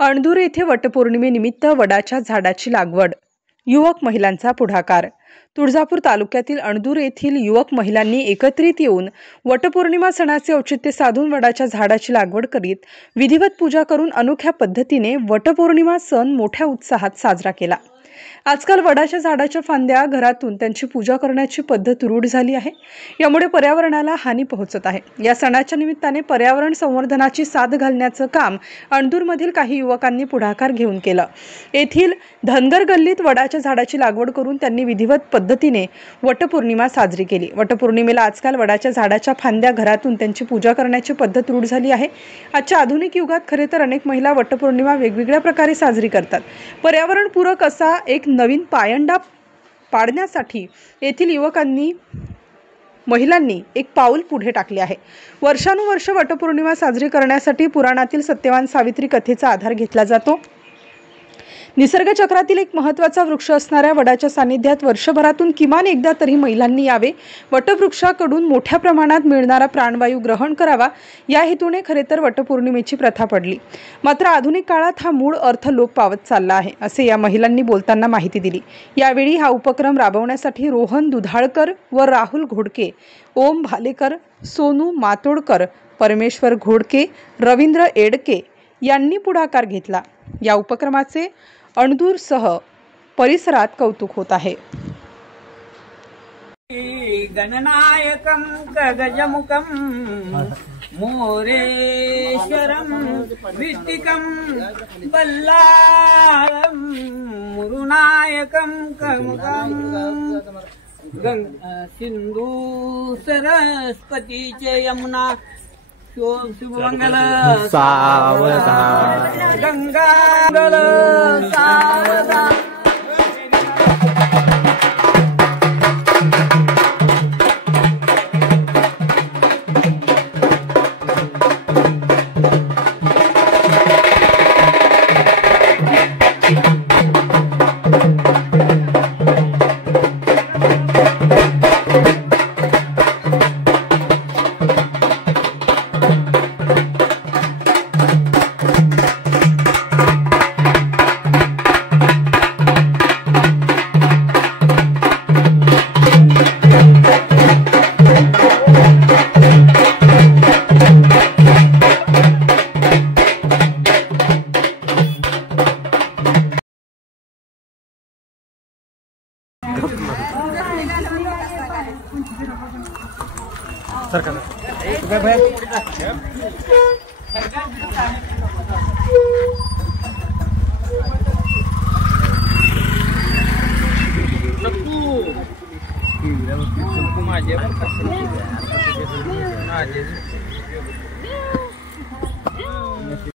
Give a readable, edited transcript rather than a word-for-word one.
अणदूर येथे वटपौर्णिमेनिमित्त वडाच्या झाडाची लागवड. युवक महिलांचा पुढाकार. तुळजापूर तालुक्यातील अणदूर येथील युवक महिलांनी एकत्रित येऊन वटपौर्णिमा सणाचे औचित्य साधून वडाच्या झाडाची लागवड करीत विधिवत पूजा करून अनोख्या पद्धतीने वटपौर्णिमा सण मोठ्या उत्साहात साजरा केला. आजकाल वडाच्या झाडाच्या फांद्या घरातून त्यांची पूजा करण्याची पद्धत रूढ झाली आहे. यामुळे पर्यावरणाला हानी पोहोचत आहे. या सणाच्या निमित्ताने पर्यावरण संवर्धनाची साथ घालण्याचं काम अणदूरमधील काही युवकांनी पुढाकार घेऊन केलं. येथील धनगर गल्लीत वडाच्या झाडाची लागवड करून त्यांनी विधिवत पद्धतीने वटपौर्णिमा साजरी केली. वटपौर्णिमेला आजकाल वडाच्या झाडाच्या फांद्या घरातून त्यांची पूजा करण्याची पद्धत रूढ झाली आहे. आजच्या आधुनिक युगात खरे तर अनेक महिला वटपौर्णिमा वेगवेगळ्या प्रकारे साजरी करतात. पर्यावरणपूरक असा एक नवीन पायंडा पाडण्यासाठी येथील महिलांनी एक पाऊल पुढे टाकले आहे. वर्षानुवर्ष वटपौर्णिमा साजरी करण्यासाठी पुराणातील सत्यवान सावित्री कथेचा आधार घेतला जातो. निसर्ग चक्रातील एक महत्त्वाचा वृक्ष असणाऱ्या वडाच्या सानिध्यात वर्षभरातून किमान एकदा तरी महिलांनी यावे. वटवृक्षाकडून मोठ्या प्रमाणात मिळणारा प्राणवायू ग्रहण करावा या हेतूने खरे तर वटपौर्णिमेची प्रथा पडली. मात्र आधुनिक काळात हा मूळ अर्थ लोप पावत चालला आहे, असे या महिलांनी बोलताना माहिती दिली. यावेळी हा उपक्रम राबवण्यासाठी रोहन दुधाळकर व राहुल घोडके, ओम भालेकर, सोनू मातोडकर, परमेश्वर घोडके, रवींद्र एडके यांनी पुढाकार घेतला. या उपक्रमाचे अणदूरसह परिसरात कौतुक होत आहे. गणनायकं गजमुखं मोरेश्वरं विष्टिकं बल्लाळं मुरुनायकं कमुकं सिंधु सरस्वती च यमुना शुभमंगल सावधान गंगांगल सावधान.